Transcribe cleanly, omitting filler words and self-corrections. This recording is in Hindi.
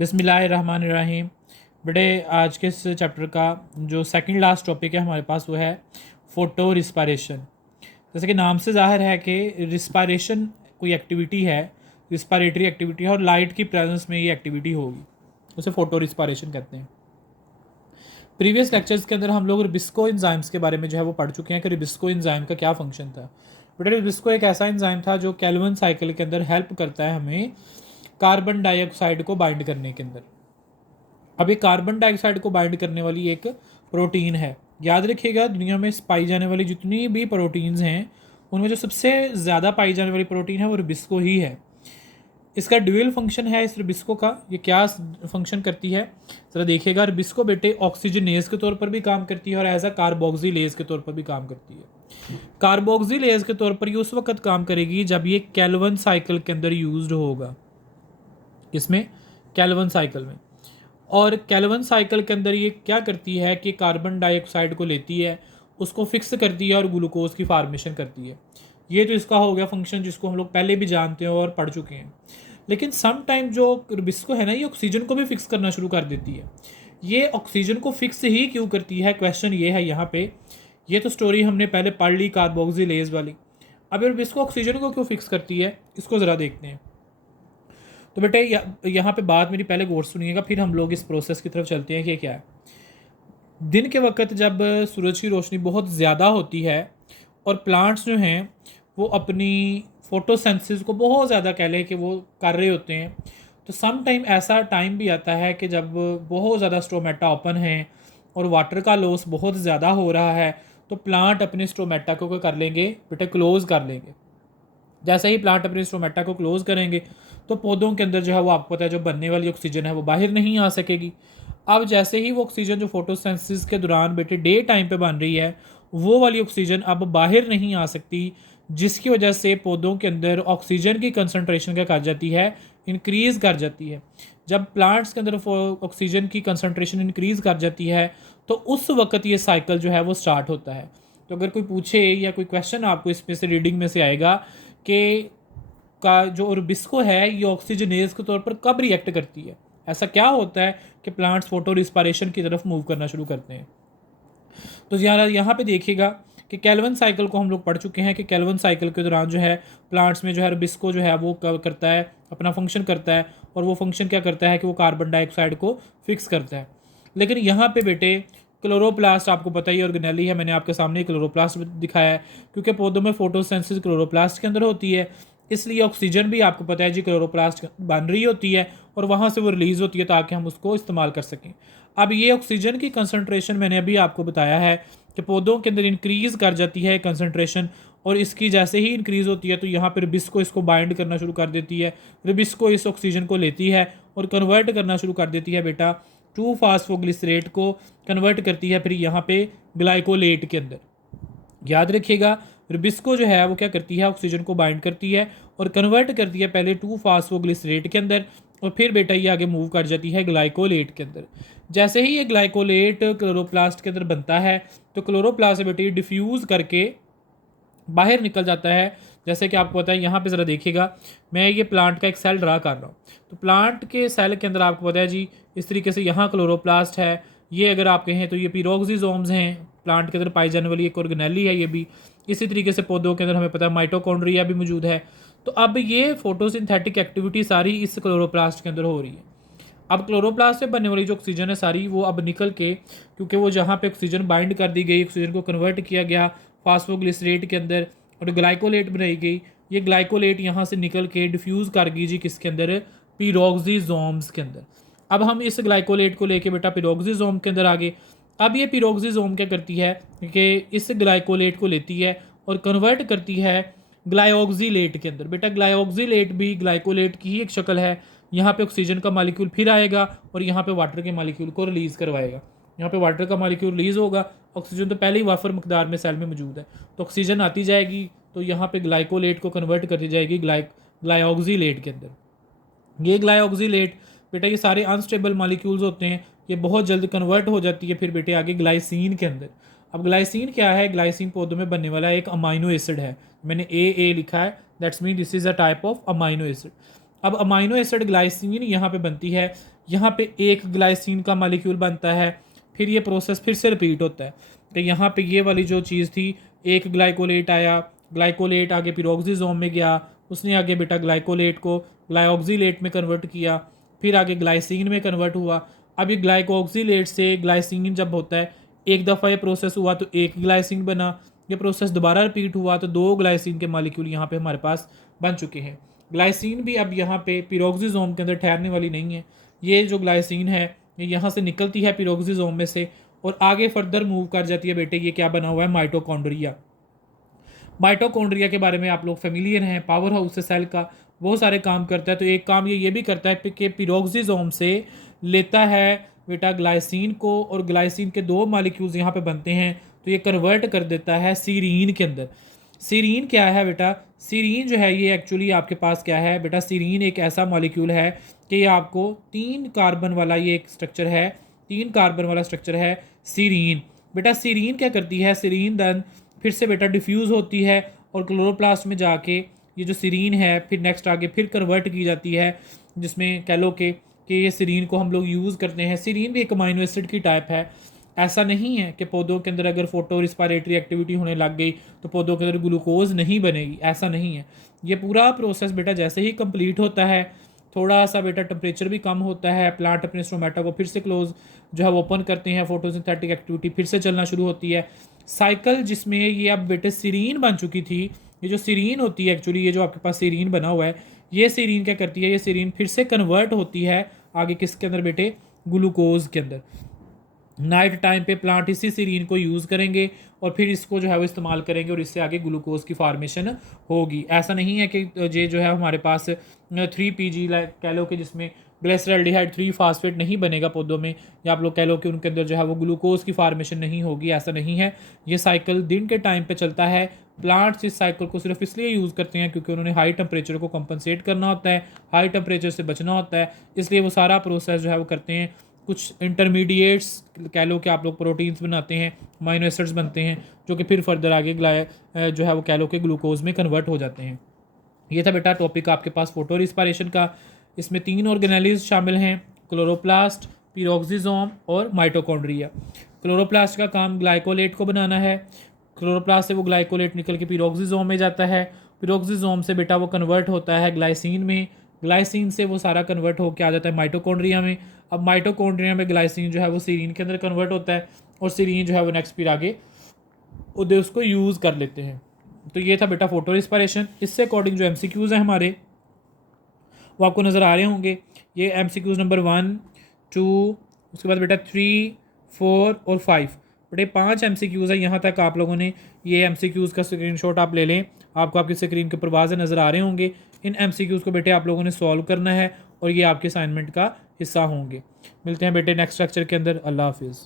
बिस्मिल्लाहिर्रहमानिर्रहीम। बेटे आज के इस चैप्टर का जो सेकंड लास्ट टॉपिक है हमारे पास वो है फ़ोटो रिस्पायरेशन। जैसे कि नाम से ज़ाहिर है कि रिस्पायरेशन कोई एक्टिविटी है, रिस्पायरेटरी एक्टिविटी है और लाइट की प्रेजेंस में ये एक्टिविटी होगी, उसे फ़ोटो रिस्पायरेशन कहते हैं। प्रीवियस लेक्चर्स के अंदर हम लोग रिबिस्को एंजाइम्स के बारे में जो है वो पढ़ चुके हैं कि रिबिस्को एंजाइम का क्या फंक्शन था। बेटा रिबिस्को एक ऐसा एंजाइम था जो कैल्विन साइकिल के अंदर हेल्प करता है हमें कार्बन डाइऑक्साइड को बाइंड करने के अंदर। अब ये कार्बन डाइऑक्साइड को बाइंड करने वाली एक प्रोटीन है। याद रखिएगा दुनिया में पाई जाने वाली जितनी भी प्रोटीन्स हैं उनमें जो सबसे ज़्यादा पाई जाने वाली प्रोटीन है वो रिबिस्को ही है। इसका ड्यूअल फंक्शन है इस रिबिस्को का। ये क्या फंक्शन करती है ज़रा देखिएगा। रिबिस्को बेटे ऑक्सीजनेज के तौर पर भी काम करती है और एज अ कार्बोक्सिलेज के तौर पर भी काम करती है। कार्बोक्सिलेज के तौर पर ये उस वक्त काम करेगी जब ये कैल्विन साइकिल के अंदर यूज्ड होगा। किसमें? कैल्विन साइकिल में। और कैल्विन साइकिल के अंदर ये क्या करती है कि कार्बन डाइऑक्साइड को लेती है, उसको फिक्स करती है और ग्लूकोज की फार्मेशन करती है। ये तो इसका हो गया फंक्शन जिसको हम लोग पहले भी जानते हैं और पढ़ चुके हैं। लेकिन सम टाइम जो रिबिस्को है ना ये ऑक्सीजन को भी फिक्स करना शुरू कर देती है। ये ऑक्सीजन को फिक्स ही क्यों करती है, क्वेश्चन ये है यहाँ पे। ये तो स्टोरी हमने पहले पढ़ ली कार्बोक्सिलेज वाली। अब रिबिस्को ऑक्सीजन को क्यों फिक्स करती है इसको ज़रा देखते हैं। तो बेटे यहाँ पे बात मेरी पहले गौर सुनिएगा, फिर हम लोग इस प्रोसेस की तरफ चलते हैं कि क्या है। दिन के वक्त जब सूरज की रोशनी बहुत ज़्यादा होती है और प्लांट्स जो हैं वो अपनी फोटोसेंसिस को बहुत ज़्यादा कह लें कि वो कर रहे होते हैं, तो सम टाइम ऐसा टाइम भी आता है कि जब बहुत ज़्यादा स्टोमेटा ओपन है और वाटर का लॉस बहुत ज़्यादा हो रहा है, तो प्लांट अपने स्टोमेटा को क्या कर लेंगे बेटे, क्लोज़ कर लेंगे। जैसे ही प्लांट अपने स्टोमेटा को क्लोज करेंगे तो पौधों के अंदर जो है वो आपको पता है जो बनने वाली ऑक्सीजन है वो बाहर नहीं आ सकेगी। अब जैसे ही वो ऑक्सीजन जो फोटोसिंथेसिस के दौरान बेटे डे टाइम पे बन रही है वो वाली ऑक्सीजन अब बाहर नहीं आ सकती, जिसकी वजह से पौधों के अंदर ऑक्सीजन की कंसनट्रेशन क्या कर जाती है, इंक्रीज़ कर जाती है। जब प्लांट्स के अंदर ऑक्सीजन की कंसनट्रेशन इंक्रीज़ कर जाती है तो उस वक्त ये साइकिल जो है वो स्टार्ट होता है। तो अगर कोई पूछे या कोई क्वेश्चन आपको इसमें से रीडिंग में से आएगा कि का जो रिबिस्को है ये ऑक्सीजनेज के तौर पर कब रिएक्ट करती है, ऐसा क्या होता है कि प्लांट्स फोटो रिस्पायरेशन की तरफ मूव करना शुरू करते हैं। तो यहाँ पे देखिएगा कि कैल्विन साइकिल को हम लोग पढ़ चुके हैं कि कैल्विन साइकिल के दौरान जो है प्लांट्स में जो है रिबिस्को जो है वो करता है, अपना फंक्शन करता है। और वो फंक्शन क्या करता है कि वो कार्बन डाइऑक्साइड को फिक्स करता है। लेकिन यहाँ पे बेटे क्लोरोप्लास्ट आपको पता ही ऑर्गेनेली है, मैंने आपके सामने क्लोरोप्लास्ट दिखाया है क्योंकि पौधों में फोटोसिंथेसिस क्लोरोप्लास्ट के अंदर होती है, इसलिए ऑक्सीजन भी आपको पता है जी क्लोरोप्लास्ट बन रही होती है और वहाँ से वो रिलीज़ होती है ताकि हम उसको इस्तेमाल कर सकें। अब ये ऑक्सीजन की कंसनट्रेशन मैंने अभी आपको बताया है कि पौधों के अंदर इंक्रीज़ कर जाती है कंसनट्रेशन, और इसकी जैसे ही इंक्रीज़ होती है तो यहाँ पर रिबिस्को इसको बाइंड करना शुरू कर देती है। रिबिस्को इस ऑक्सीजन को लेती है और कन्वर्ट करना शुरू कर देती है बेटा 2-फास्फोग्लिसरेट को कन्वर्ट करती है फिर यहाँ पे ग्लाइकोलेट के अंदर। याद रखिएगा रिबिस्को जो है वो क्या करती है, ऑक्सीजन को बाइंड करती है और कन्वर्ट करती है पहले 2-फास्फोग्लिसरेट के अंदर और फिर बेटा ये आगे मूव कर जाती है ग्लाइकोलेट के अंदर। जैसे ही ये ग्लाइकोलेट क्लोरोप्लास्ट के अंदर बनता है तो क्लोरोप्लास्ट बेटे डिफ्यूज़ करके बाहर निकल जाता है। जैसे कि आपको पता है यहाँ पे ज़रा देखिएगा, मैं ये प्लांट का एक सेल ड्रा कर रहा हूँ। तो प्लांट के सेल के अंदर आपको पता है जी इस तरीके से यहाँ क्लोरोप्लास्ट है, ये अगर आप कहें तो ये पीरोक्सिसोम्स हैं, प्लांट के अंदर पाई जाने वाली एक ऑर्गेनेली है ये भी। इसी तरीके से पौधों के अंदर हमें पता है माइटोकॉन्ड्रिया भी मौजूद है। तो अब ये फोटोसिंथेटिक एक्टिविटी सारी इस क्लोरोप्लास्ट के अंदर हो रही है। अब क्लोरोप्लास्ट से बनने वाली जो ऑक्सीजन है सारी वो अब निकल के, क्योंकि वो जहाँ पे ऑक्सीजन बाइंड कर दी गई, ऑक्सीजन को कन्वर्ट किया गया फास्फोग्लिसरेट के अंदर और ग्लाइकोलेट बनाई गई, ये ग्लाइकोलेट यहाँ से निकल के डिफ्यूज़ कर गई जी किसके अंदर, पीरोक्सिसोम्स के अंदर। अब हम इस ग्लाइकोलेट को लेके बेटा पीरोक्सिसोम के अंदर आ गए। अब ये पीरोक्सिसोम क्या करती है कि इस ग्लाइकोलेट को लेती है और कन्वर्ट करती है ग्लाइऑक्सिलेट के अंदर। बेटा ग्लाइऑक्सिलेट भी ग्लाइकोलेट की ही एक शक्ल है। यहाँ पे ऑक्सीजन का मालिक्यूल फिर आएगा और यहाँ पे वाटर के मालिक्यूल को रिलीज़ करवाएगा। यहाँ पे वाटर का मालिक्यूल रिलीज़ होगा, ऑक्सीजन तो पहले ही वाफर मकदार में सेल में मौजूद है, तो ऑक्सीजन आती जाएगी तो यहाँ पे ग्लाइकोलेट को कन्वर्ट करती जाएगी ग्लाइऑक्सिलेट के अंदर। ये ग्लाइऑक्सिलेट बेटा ये सारे अनस्टेबल मालिक्यूल्स होते हैं, ये बहुत जल्द कन्वर्ट हो जाती है फिर बेटे आगे ग्लाइसिन के अंदर। अब ग्लाइसिन क्या है, ग्लाइसिन पौधों में बनने वाला एक अमाइनो एसिड है। मैंने ए लिखा है, that's mean this is a type of amino acid. अब अमाइनो एसिड ग्लाइसिन यहाँ पे बनती है, यहाँ पे एक ग्लाइसिन का मालिक्यूल बनता है, फिर ये प्रोसेस फिर से रिपीट होता है कि यहाँ पे ये वाली जो चीज़ थी, एक ग्लाइकोलेट आया, ग्लाइकोलेट आगे पिरोक्सिसोम में गया, उसने आगे बेटा ग्लाइकोलेट को ग्लाइऑक्सीलेट में कन्वर्ट किया, फिर आगे ग्लाइसिन में कन्वर्ट हुआ। अब ये ग्लाइकोऑक्सीलेट से ग्लाइसिन जब होता है, एक दफ़ा ये प्रोसेस हुआ तो एक ग्लाइसिन बना, ये प्रोसेस दोबारा रिपीट हुआ तो दो ग्लाइसिन के मालिक्यूल यहाँ पे हमारे पास बन चुके हैं। ग्लाइसिन भी अब यहाँ पे पिरोक्सिसोम के अंदर ठहरने वाली नहीं है। ये जो ग्लाइसिन है ये यहाँ से निकलती है पिरोक्सिसोम में से और आगे फर्दर मूव कर जाती है बेटे, ये क्या बना हुआ है, माइटोकॉन्ड्रिया। माइटोकॉन्ड्रिया के बारे में आप लोग फेमिलियर हैं, पावर हाउस से सेल का बहुत सारे काम करता है। तो एक काम ये भी करता है कि पिरोक्सिसोम से लेता है बेटा ग्लाइसिन को, और ग्लाइसिन के दो मालिक्यूल्स यहाँ पे बनते हैं तो ये कन्वर्ट कर देता है सीरीन के अंदर। सीरीन क्या है बेटा, सीरीन जो है ये एक्चुअली आपके पास क्या है बेटा, सीरीन एक ऐसा मॉलिक्यूल है कि ये आपको 3 कार्बन वाला ये एक स्ट्रक्चर है, 3 कार्बन वाला स्ट्रक्चर है सीरीन। बेटा सीरीन क्या करती है, सीरीन देन फिर से बेटा डिफ्यूज़ होती है और क्लोरोप्लास्ट में जाके ये जो सीरीन है फिर नेक्स्ट आगे फिर कन्वर्ट की जाती है, जिसमें कह लो कि ये सीरीन को हम लोग यूज़ करते हैं। सीरीन भी एक अमाइनो एसिड की टाइप है। ऐसा नहीं है कि पौधों के अंदर अगर फोटो रिस्पायरेटरी एक्टिविटी होने लग गई तो पौधों के अंदर ग्लूकोज नहीं बनेगी, ऐसा नहीं है। ये पूरा प्रोसेस बेटा जैसे ही कंप्लीट होता है, थोड़ा सा बेटा टेम्परेचर भी कम होता है, प्लांट अपने स्टोमेटा को फिर से क्लोज जो है वो ओपन करते हैं, फोटोसिंथेटिक एक्टिविटी फिर से चलना शुरू होती है। साइकिल जिसमें ये अब बेटे सीरीन बन चुकी थी, ये जो सीरीन होती है एक्चुअली, ये जो आपके पास सीरीन बना हुआ है, ये सीरीन क्या करती है, ये सीरीन फिर से कन्वर्ट होती है आगे किसके अंदर बेटे, ग्लूकोज के अंदर। नाइट टाइम पे प्लांट इसी सीरीन को यूज़ करेंगे और फिर इसको जो है वो इस्तेमाल करेंगे और इससे आगे ग्लूकोज की फार्मेशन होगी। ऐसा नहीं है कि ये जो है हमारे पास 3 PG कह लो कि जिसमें ग्लिसरॉल्डिहाइड 3 फास्फेट नहीं बनेगा पौधों में, या आप लोग कह लो कि उनके अंदर जो है वो ग्लूकोज की फार्मेशन नहीं होगी, ऐसा नहीं है। ये साइकिल दिन के टाइम पे चलता है। प्लांट्स इस साइकिल को सिर्फ इसलिए यूज़ करते हैं क्योंकि उन्होंने हाई टेम्परेचर को कंपनसेट करना होता है, हाई टेम्परेचर से बचना होता है, इसलिए वो सारा प्रोसेस जो है वो करते हैं। कुछ इंटरमीडिएट्स कह लो कि आप लोग प्रोटीन्स बनाते हैं, अमाइनो एसिड्स बनते हैं, जो कि फिर फर्दर आगे जो है वो कह लो कि ग्लूकोज में कन्वर्ट हो जाते हैं। ये था बेटा टॉपिक आपके पास फोटो रिस्पायरेशन का। इसमें 3 ऑर्गेनेलिज शामिल हैं, क्लोरोप्लास्ट, पिरोक्सिसोम और माइटोकॉन्ड्रिया। क्लोरोप्लास्ट का काम ग्लाइकोलेट को बनाना है, क्लोरोप्लास्ट से वो ग्लाइकोलेट निकल के पिरोक्सिसोम में जाता है, पिरोक्सिसोम से बेटा वो कन्वर्ट होता है ग्लाइसिन में, ग्लाइसिन से वो सारा कन्वर्ट होकर आ जाता है माइटोकॉन्ड्रिया में। अब माइटोकॉन्ड्रिया में ग्लाइसिन जो है वो सीरीन के अंदर कन्वर्ट होता है और सीरीन जो है वो नेक्स्ट फिर आगे उधर उसको यूज़ कर लेते हैं। तो ये था बेटा फोटो रिस्पायरेशन। इससे अकॉर्डिंग जो MCQs हैं हमारे वो आपको नज़र आ रहे होंगे। ये MCQs नंबर 1, 2, उसके बाद बेटा 3, 4 और 5, बेटे 5 MCQs हैं। यहाँ तक आप लोगों ने ये MCQs का स्क्रीनशॉट आप ले लें, आपको आपकी स्क्रीन के ऊपर वाज़े नज़र आ रहे होंगे। इन MCQs को बेटे आप लोगों ने सॉल्व करना है और ये आपके असाइनमेंट का हिस्सा होंगे। मिलते हैं बेटे नेक्स्ट लेक्चर के अंदर। अल्लाह हाफिज़।